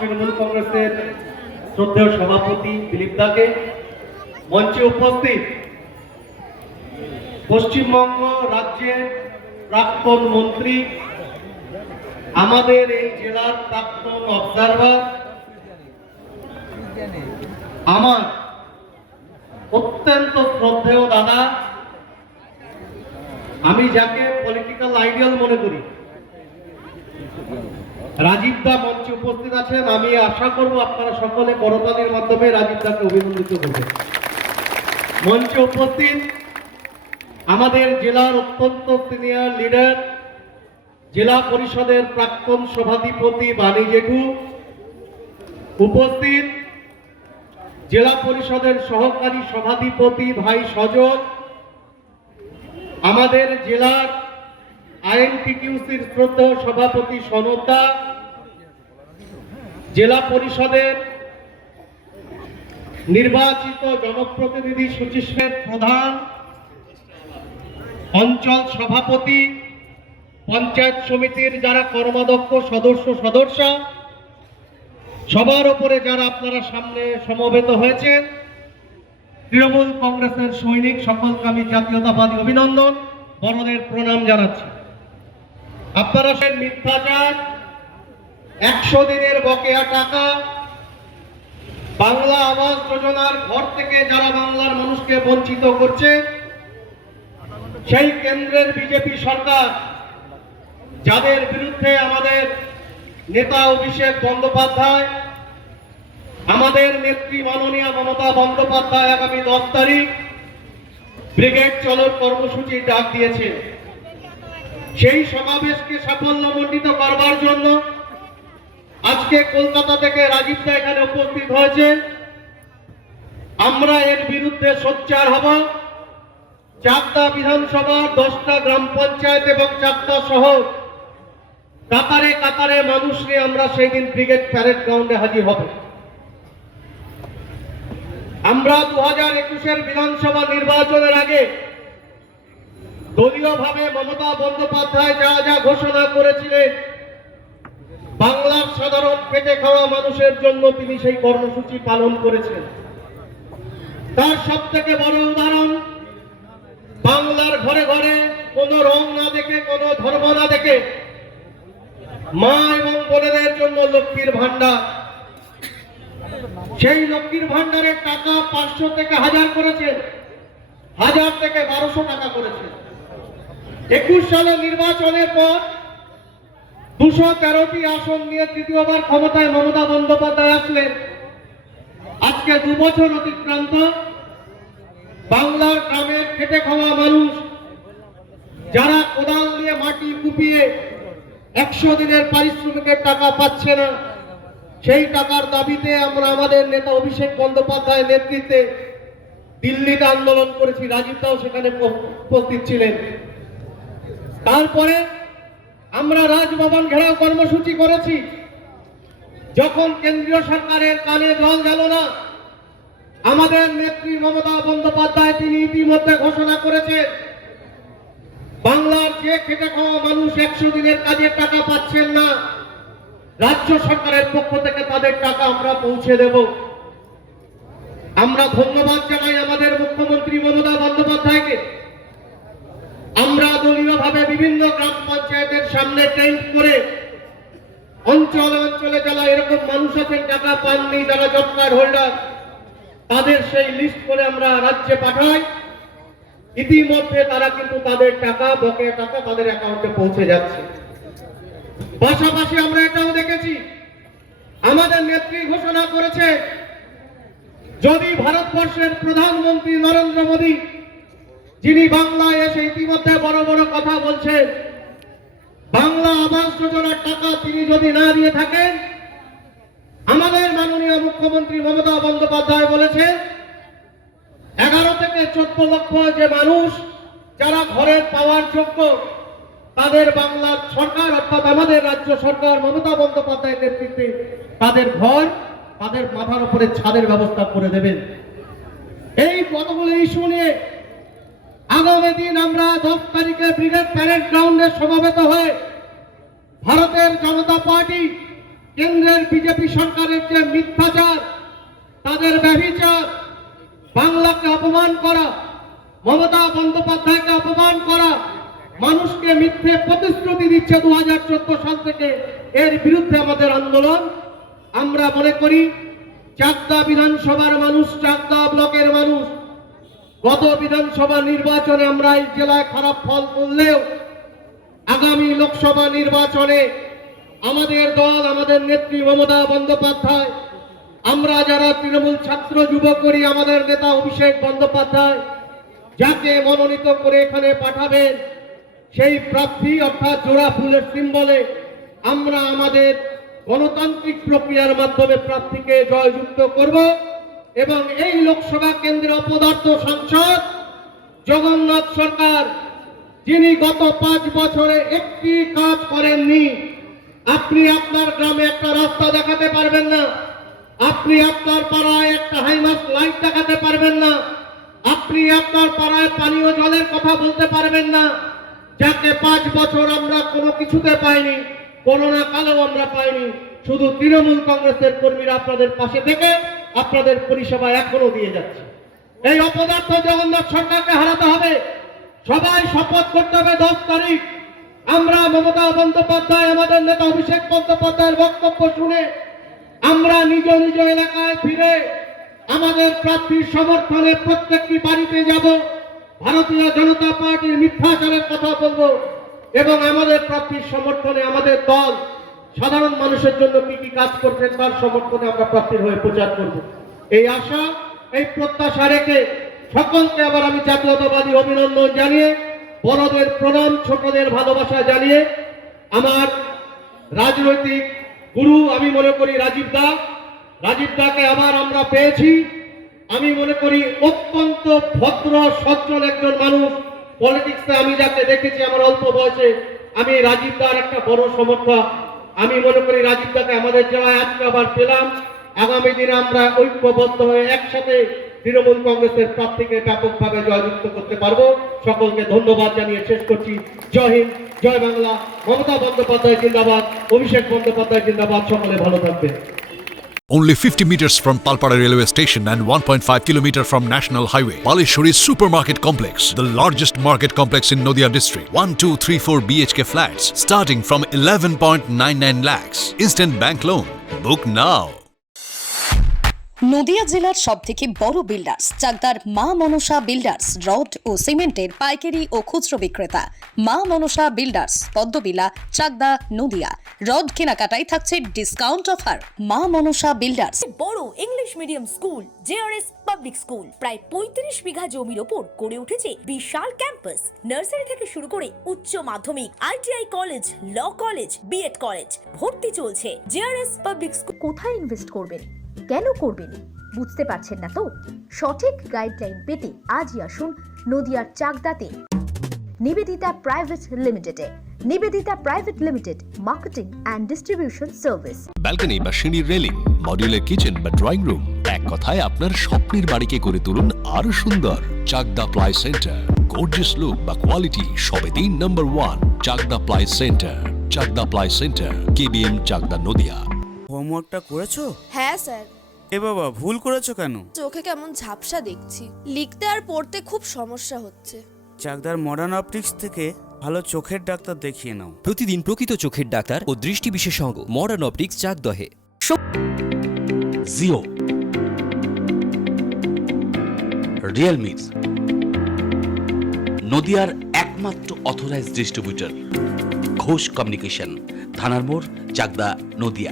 তৃণমূল কংগ্রেসের শ্রদ্ধেয় সভাপতি দিলীপ দাকে, মঞ্চে উপস্থিত পশ্চিমবঙ্গ রাজ্যের প্রাক্তন মন্ত্রী, আমাদের এই জেলার প্রাক্তন অবজারভার, আমার অত্যন্ত শ্রদ্ধেয় দাদা, আমি যাকে পলিটিক্যাল আইডিয়াল মনে করি, রাজীব দা মঞ্চে উপস্থিত আছেন। আমি আশা করব আপনারা সকলে করতালির মাধ্যমে রাজীব দাকে অভিনন্দিত করবেন। মঞ্চে উপস্থিত আমাদের জেলার অত্যন্ত সিনিয়র লিডার, জেলা পরিষদের প্রাক্তন সভাধিপতি বাণী জেঠু, উপস্থিত জেলা পরিষদের সহকারী সভাধিপতি ভাই সজল, আমাদের জেলার আইএনটিটিউসির শ্রদ্ধেয় সভাপতি সনদা, জেলা পরিষদের নির্বাচিত জনপ্রতিনিধি সুচিস্মের প্রধান, অঞ্চল সভাপতি, পঞ্চায়েত সমিতির যারা কর্মাধ্যক্ষ সদস্য, সবার উপরে যারা আপনারা সামনে সমবেত হয়েছেন, তৃণমূল কংগ্রেসের সৈনিক, সকলকে আমি জাতীয়তাবাদী অভিনন্দন, বড়দের প্রণাম জানাচ্ছি। আপনারা সেই মিথ্যাচার, 100 দিনের বকেয়া টাকা, বাংলা আবাস যোজনার ঘর থেকে যারা বাংলার মানুষকে বঞ্চিত করছে, সেই কেন্দ্রের বিজেপি সরকার, যাদের বিরুদ্ধে আমাদের নেতা অভিষেক বন্দ্যোপাধ্যায়, আমাদের নেত্রী মাননীয়া মমতা বন্দ্যোপাধ্যায় আগামী 10 তারিখ ব্রিগেড চলো কর্মসূচির ডাক দিয়েছে। সেই সমাবেশকে সাফল্যমণ্ডিত করবার জন্য আজকে কলকাতা থেকে রাজীব দা এখানে উপস্থিত হয়েছে। আমরা এর বিরুদ্ধে সোচ্চার হব। চাকদা বিধানসভা, 10টা গ্রাম পঞ্চায়েত এবং চাকদা শহর কাতারে কাতারে মানুষ নিয়ে আমরা সেই দিন ব্রিগেড প্যারেড গ্রাউন্ডে হাজির হব। আমরা 2021-এর বিধানসভা নির্বাচনের আগে দলীয়ভাবে মমতা বন্দ্যোপাধ্যায় যা যা ঘোষণা করেছিলেন, বাংলার সাধারণ খেটে খাওয়া মানুষের জন্য তিনি সেই কর্মসূচি পালন করেছেন। তার সব থেকে বড় উদাহরণ, বাংলার ঘরে ঘরে কোনো রং না দেখে, কোনো ধর্ম না দেখে মা এবং বোনেদের জন্য লক্ষ্মীর ভান্ডার, সেই লক্ষ্মীর ভান্ডারের টাকা 500 থেকে 1000 করেছেন, 1000 থেকে 1200 টাকা করেছেন। 21 সালে নির্বাচনের পর 213টি আসন নিয়ে তৃতীয়বার ক্ষমতায় মমতা বন্দ্যোপাধ্যায় আসলেন। আজকে 2 বছর অতিক্রান্ত, বাংলার গ্রামের খেটে খাওয়া মানুষ যারা কোদাল দিয়ে মাটি কুপিয়ে 100 দিনের পারিশ্রমিকের টাকা পাচ্ছে না, সেই টাকার দাবিতে আমরা আমাদের নেতা অভিষেক বন্দ্যোপাধ্যায়ের নেতৃত্বে দিল্লিতে আন্দোলন করেছি। রাজীব দাও সেখানে উপস্থিত ছিলেন। তারপরে আমরা রাজভবন ঘেরাও কর্মসূচি করেছি। যখন কেন্দ্রীয় সরকারের কানে জল গেল না, আমাদের নেত্রী মমতা বন্দ্যোপাধ্যায় তিনি ইতিমধ্যে ঘোষণা করেছেন, বাংলার যে খেটে খাওয়া মানুষ 100 দিনের কাজের টাকা পাচ্ছেন না, রাজ্য সরকারের পক্ষ থেকে তাদের টাকা আমরা পৌঁছে দেব। আমরা ধন্যবাদ জানাই আমাদের মুখ্যমন্ত্রী মমতা বন্দ্যোপাধ্যায়কে। আমরা দলীয়ভাবে বিভিন্ন গ্রাম পঞ্চায়েতের সামনে টেন্ট করে অঞ্চলে অঞ্চলে যারা এরকম মানুষ আছেন টাকা পাননি, যারা জব কার্ড হোল্ডার, তাদের সেই লিস্ট করে আমরা রাজ্যে পাঠাই। ইতিমধ্যে তারা কিন্তু তাদের টাকা, বকেয়া টাকা তাদের অ্যাকাউন্টে পৌঁছে যাচ্ছে। পাশাপাশি আমরা এটাও দেখেছি, আমাদের নেত্রী ঘোষণা করেছে, যদি ভারতবর্ষের প্রধানমন্ত্রী নরেন্দ্র মোদী, যিনি বাংলায় এসে ইতিমধ্যে বড় বড় কথা বলছেন, বাংলা আবাস যোজনার টাকা তিনি যদি না দিয়ে থাকেন, আমাদের মাননীয় মুখ্যমন্ত্রী মমতা বন্দ্যোপাধ্যায় বলেছেন 11 থেকে 14 লক্ষ যে মানুষ যারা ঘরের পাওয়ার যোগ্য, তাদের বাংলার সরকার অর্থাৎ আমাদের রাজ্য সরকার মমতা বন্দ্যোপাধ্যায়ের নেতৃত্বে তাদের ঘর, তাদের মাথার উপরে ছাদের ব্যবস্থা করে দেবেন। এই কতগুলো ইস্যু নিয়ে আগামী দিন আমরা 10 তারিখে ব্রিগেড প্যারেড গ্রাউন্ডে সমবেত হয়ে ভারতের জনতা পার্টি কেন্দ্রের বিজেপি সরকারের যে মিথ্যাচার, তাদের ব্যভিচার, বাংলাকে অপমান করা, মমতা বন্দ্যোপাধ্যায়কে অপমান করা, মানুষকে মিথ্যে প্রতিশ্রুতি দিচ্ছে 2014 সাল থেকে, এর বিরুদ্ধে আমাদের আন্দোলন। আমরা মনে করি চাকদা বিধানসভার মানুষ, চাকদা ব্লকের মানুষ গত বিধানসভা নির্বাচনে আমরা এই জেলায় খারাপ ফল করলেও আগামী লোকসভা নির্বাচনে আমাদের দল, আমাদের নেত্রী মমতা বন্দ্যোপাধ্যায়, আমরা যারা তৃণমূল ছাত্র যুব করি, আমাদের নেতা অভিষেক বন্দ্যোপাধ্যায় যাকে মনোনীত করে এখানে পাঠাবেন, সেই প্রার্থী অর্থাৎ জোড়া ফুলের সিম্বলে আমরা আমাদের গণতান্ত্রিক প্রক্রিয়ার মাধ্যমে প্রার্থীকে জয়যুক্ত করব এবং এই লোকসভা কেন্দ্রের অপদার্থ সাংসদ জগন্নাথ সরকার, যিনি গত 5 বছরে একটি কাজ করেননি। আপনি আপনার গ্রামে একটা রাস্তা দেখাতে পারবেন না, আপনি আপনার পাড়ায় একটা হাইমাস লাইট দেখাতে পারবেন না, আপনি আপনার পাড়ায় পানীয় জলের কথা বলতে পারবেন না, যাকে 5 বছর আমরা কোনো কিছুতে পাইনি, করোনা কালেও আমরা পাইনি। শুধু তৃণমূল কংগ্রেসের কর্মীরা আপনাদের পাশে থেকে আপনাদের পরিষেবা এখনো দিয়ে যাচ্ছে। এই অপদার্থ জগন্নাথ সরকারকে হারাতে হবে। সবাই শপথ করতে হবে 10 তারিখ। আমরা মমতা বন্দ্যোপাধ্যায়, আমাদের নেতা অভিষেক বন্দ্যোপাধ্যায়ের বক্তব্য শুনে আমরা নিজ নিজ এলাকায় ফিরে আমাদের প্রার্থীর সমর্থনে প্রত্যেকটি বাড়িতে যাব, ভারতীয় জনতা পার্টির মিথ্যাচারের কথা বলবো এবং আমাদের প্রার্থীর সমর্থনে আমাদের দল সাধারণ মানুষের জন্য কি কি কাজ করছেন তার সমর্থনে আমরা প্রার্থীর হয়ে প্রচার করব। এই আশা, এই প্রত্যাশা রেখে সকলকে আবার আমি জাতীয়তাবাদী অভিনন্দন জানিয়ে, বড়দের প্রণাম, ছোটদের ভালোবাসা জানিয়ে, আমার রাজনৈতিক গুরু আমি মনে করি রাজীব দাকে আবার আমরা পেয়েছি। আমি মনে করি অত্যন্ত ভদ্র সজ্জন একজন মানুষ। পলিটিক্সে আমি যাকে দেখেছি আমার অল্প বয়সে, আমি রাজীব দার একটা বড় সমর্থক। আমি মনে করি রাজীব দাকে আমাদের জেলায় আজকে আবার পেলাম। আগামী দিনে আমরা ঐক্যবদ্ধ হয়ে একসাথে তৃণমূল কংগ্রেসের প্রার্থীকে ব্যাপকভাবে জয়যুক্ত করতে পারবো। সকলকে ধন্যবাদ জানিয়ে শেষ করছি। জয় হিন্দ, জয় বাংলা। মমতা বন্দ্যোপাধ্যায় জিন্দাবাদ, অভিষেক বন্দ্যোপাধ্যায় জিন্দাবাদ। সকলে ভালো থাকবেন। Only 50 meters from Palpara railway station and 1.5 kilometer from National Highway, Palishuri Supermarket Complex, the largest market complex in Noida district. 1, 2, 3, 4 BHK flats starting from 11.99 lakhs. Instant bank loan. Book now. Nadia জেলার সবথেকে বড় builders চাকদার মা Manasa builders, rod ও সিমেন্টের পাইকারি ও খুচরো বিক্রেতা। মা Manasa builders, Padmabila, Chakdah, Nadia. Rod কেনাকাটায় থাকছে ডিসকাউন্ট অফার। মা মনসা বিল্ডার্স। বড় English medium school JRS public school প্রায় 35 বিঘা জমির ওপর গড়ে উঠেছে বিশাল ক্যাম্পাস। নার্সারি থেকে শুরু করে উচ্চ মাধ্যমিক, ITI college, law college, BEd college ভর্তি চলছে। JRS public school. কোথায় ইনভেস্ট করবেন, কেন করবেন বুঝতে পারছেন না তো? সঠিক গাইডলাইন পেতে আজই আসুন নদিয়ার চাকদাতে নিবেদিতা প্রাইভেট লিমিটেডে। Nivedita private limited, marketing and distribution service. Balcony বা সিঁড়ির রেলিং, মডিউলার কিচেন বা ড্রয়িং রুম, এক কথায় আপনার স্বপ্নের বাড়িকে করে তুলুন আরো সুন্দর। Chakdah ply centre, gorgeous look বা কোয়ালিটি সবেতেই number 1। Chakdah ply centre, Chakdah ply centre, KBM, Chakdah, Nadia. হোমওয়ার্কটা করেছো? হ্যাঁ স্যার। এ বাবা, ভুল করেছো কেন? চোখে কেমন ঝাপসা দেখছি, লিখতে আর পড়তে খুব সমস্যা হচ্ছে। চাকদার মডার্ন অপটিক্স থেকে ভালো চোখের ডাক্তার দেখিয়ে নাও। প্রতিদিন প্রকৃত চোখের ডাক্তার ও দৃষ্টি বিশেষজ্ঞ মডার্ন অপটিক্স চাকদহে। জিও, রিয়েলমি, নদিয়ার একমাত্র অথরাইজড ডিস্ট্রিবিউটর, ঘোষ কমিউনিকেশন, থানার মোড়, চাকদা, নদিয়া।